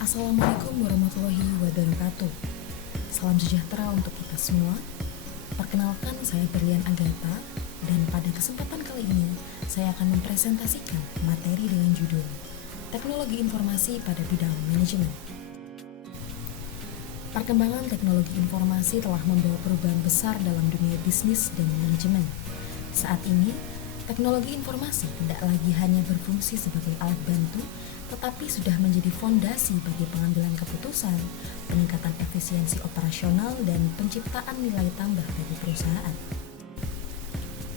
Assalamualaikum warahmatullahi wabarakatuh. Salam sejahtera untuk kita semua. Perkenalkan, saya Berlian Agatha, dan pada kesempatan kali ini saya akan mempresentasikan materi dengan judul Teknologi Informasi pada Bidang Manajemen. Perkembangan teknologi informasi telah membawa perubahan besar dalam dunia bisnis dan manajemen. Saat ini, teknologi informasi tidak lagi hanya berfungsi sebagai alat bantu, tetapi sudah menjadi fondasi bagi pengambilan keputusan, peningkatan efisiensi operasional, dan penciptaan nilai tambah bagi perusahaan.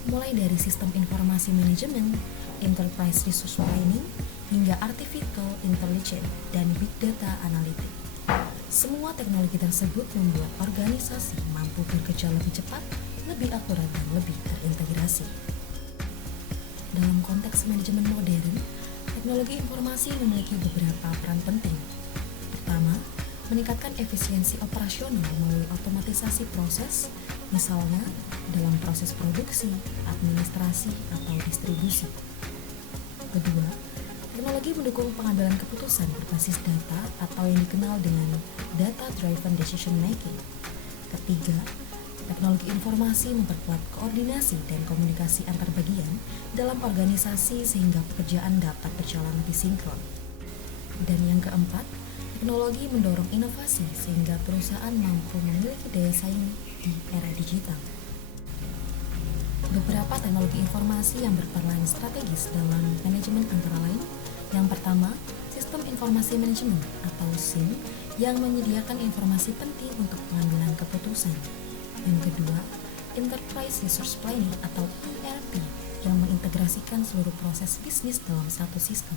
Mulai dari sistem informasi manajemen, enterprise resource planning, hingga artificial intelligence dan big data analytics. Semua teknologi tersebut membuat organisasi mampu bekerja lebih cepat, lebih akurat, dan lebih terintegrasi. Dalam konteks manajemen modern, teknologi informasi memiliki beberapa peran penting. Pertama, meningkatkan efisiensi operasional melalui otomatisasi proses, misalnya dalam proses produksi, administrasi, atau distribusi. Kedua, teknologi mendukung pengambilan keputusan berbasis data atau yang dikenal dengan data-driven decision making. Ketiga, teknologi informasi memperkuat koordinasi dan komunikasi antar bagian dalam organisasi sehingga pekerjaan dapat berjalan lebih sinkron. Dan yang keempat, teknologi mendorong inovasi sehingga perusahaan mampu memiliki daya saing di era digital. Beberapa teknologi informasi yang berperan strategis dalam manajemen antara lain: yang pertama, Sistem Informasi Manajemen atau SIM yang menyediakan informasi penting untuk pengambilan keputusan. Yang kedua, Enterprise Resource Planning atau ERP yang mengintegrasikan seluruh proses bisnis dalam satu sistem.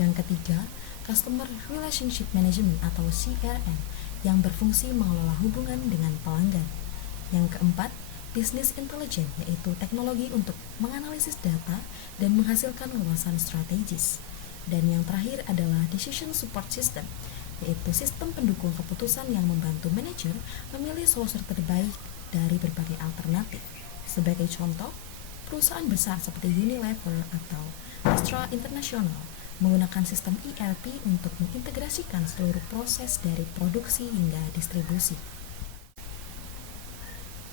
Yang ketiga, Customer Relationship Management atau CRM yang berfungsi mengelola hubungan dengan pelanggan. Yang keempat, Business Intelligence yaitu teknologi untuk menganalisis data dan menghasilkan wawasan strategis. Dan yang terakhir adalah Decision Support System, yaitu sistem pendukung keputusan yang membantu manajer memilih solusi terbaik dari berbagai alternatif. Sebagai contoh, perusahaan besar seperti Unilever atau Astra International menggunakan sistem ERP untuk mengintegrasikan seluruh proses dari produksi hingga distribusi.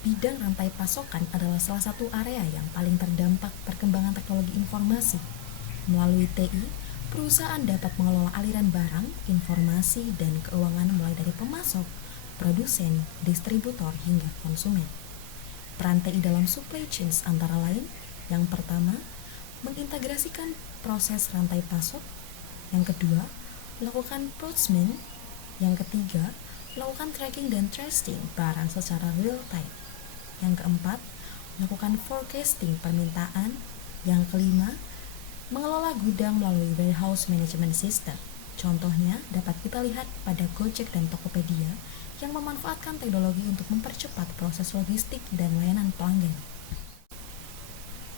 Bidang rantai pasokan adalah salah satu area yang paling terdampak perkembangan teknologi informasi. Melalui TI, perusahaan dapat mengelola aliran barang, informasi, dan keuangan mulai dari pemasok, produsen, distributor, hingga konsumen. Peran TI dalam supply chains antara lain: yang pertama, mengintegrasikan proses rantai pasok; yang kedua, melakukan procurement; yang ketiga, melakukan tracking dan tracing barang secara real time; yang keempat, melakukan forecasting permintaan; yang kelima, mengelola gudang melalui warehouse management system. Contohnya dapat kita lihat pada Gojek dan Tokopedia yang memanfaatkan teknologi untuk mempercepat proses logistik dan layanan pelanggan.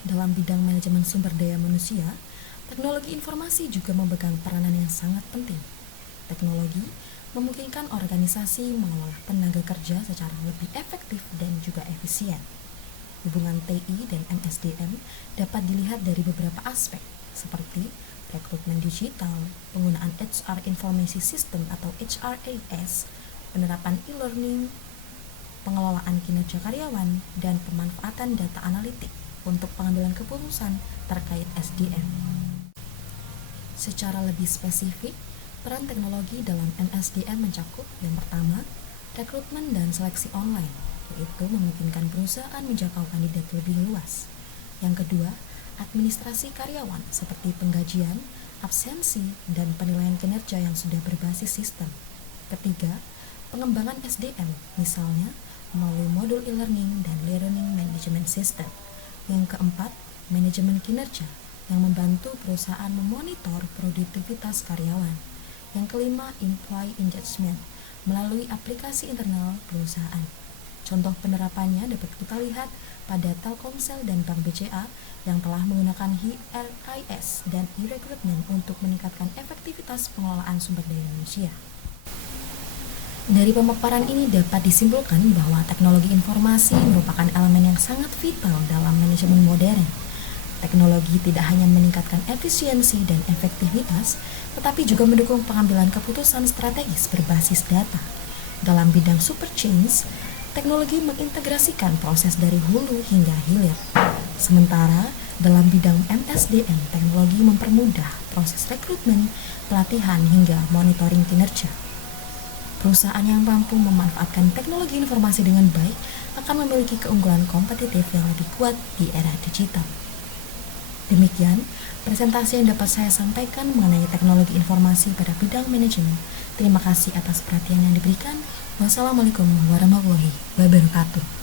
Dalam bidang manajemen sumber daya manusia, teknologi informasi juga memegang peranan yang sangat penting. Teknologi memungkinkan organisasi mengelola tenaga kerja secara lebih efektif dan juga efisien. Hubungan TI dan MSDM dapat dilihat dari beberapa aspek, seperti rekrutmen digital, penggunaan HR Information System atau HRIS, penerapan e-learning, pengelolaan kinerja karyawan, dan pemanfaatan data analitik untuk pengambilan keputusan terkait SDM. Secara lebih spesifik, peran teknologi dalam MSDM mencakup yang pertama, rekrutmen dan seleksi online, yaitu memungkinkan perusahaan menjangkau kandidat lebih luas. Yang kedua, administrasi karyawan seperti penggajian, absensi, dan penilaian kinerja yang sudah berbasis sistem. Ketiga, pengembangan SDM, misalnya melalui modul e-learning dan learning management system. Yang keempat, manajemen kinerja yang membantu perusahaan memonitor produktivitas karyawan. Yang kelima, employee engagement melalui aplikasi internal perusahaan. Contoh penerapannya dapat kita lihat pada Telkomsel dan Bank BCA yang telah menggunakan HRIS dan e-recruitment untuk meningkatkan efektivitas pengelolaan sumber daya manusia. Dari pemaparan ini dapat disimpulkan bahwa teknologi informasi merupakan elemen yang sangat vital dalam manajemen modern. Teknologi tidak hanya meningkatkan efisiensi dan efektivitas, tetapi juga mendukung pengambilan keputusan strategis berbasis data. Dalam bidang supply chains, teknologi mengintegrasikan proses dari hulu hingga hilir. Sementara, dalam bidang MSDM, teknologi mempermudah proses rekrutmen, pelatihan, hingga monitoring kinerja. Perusahaan yang mampu memanfaatkan teknologi informasi dengan baik akan memiliki keunggulan kompetitif yang lebih kuat di era digital. Demikian presentasi yang dapat saya sampaikan mengenai teknologi informasi pada bidang manajemen. Terima kasih atas perhatian yang diberikan. Wassalamualaikum warahmatullahi wabarakatuh.